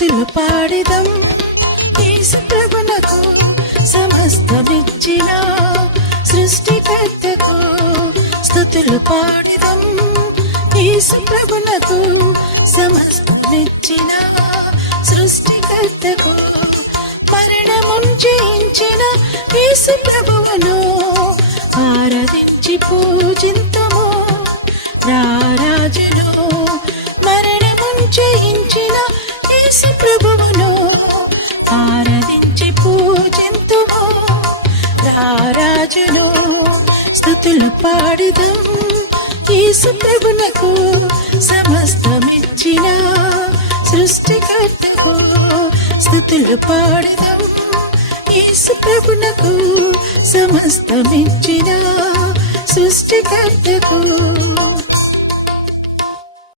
స్తుతులు పాడిదం యేసు ప్రభునకు సమస్తమిచ్చిన సృష్టికర్తకు స్తుతులు పాడిదం యేసు ప్రభునకు సమస్తమిచ్చిన సృష్టికర్తకు మరణమును జయించిన యేసు ప్రభువును ఆరాధించి పూజింతుము రారాజును మరణమును జయించిన యేసు ప్రభువును ఆరాధించి పూజింతుము రారాజును స్తుతులు పాడిదం యేసు ప్రభునకు సమస్తమిచ్చిన సృష్టికర్తకు స్తుతులు పాడిదం యేసు ప్రభునకు సమస్తమిచ్చిన సృష్టికర్తకు